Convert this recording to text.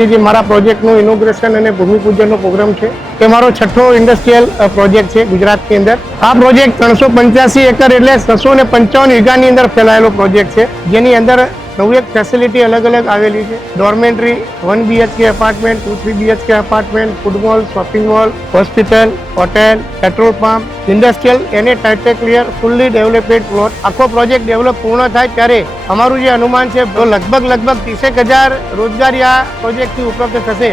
આજે જે મારા પ્રોજેક્ટનું ઇનોગ્રેશન અને ભૂમિપૂજનનો પ્રોગ્રામ છે તે મારો 6થો ઇન્ડસ્ટ્રીયલ પ્રોજેક્ટ છે ગુજરાતની અંદર. આ પ્રોજેક્ટ 385 એકર એટલે 655 વીઘાની અંદર ફેલાયેલો પ્રોજેક્ટ છે, જેની અંદર 9 ફેસિલિટી અલગ અલગ આવેલી છે. ડોર્મેન્ટરી, 1 BHK apartment, 2-3 BHK apartment, food mall, shopping mall, hospital, hotel, petrol pump, industrial એને ટાઇટલ ક્લિયર ફુલ્લી ડેવલપેડ પ્લોટ. આખો પ્રોજેક્ટ ડેવલપ પૂર્ણ થાય ત્યારે અમારું જે અનુમાન છે તો લગભગ 30,000 રોજગારી આ પ્રોજેક્ટથી ઉપલબ્ધ થશે.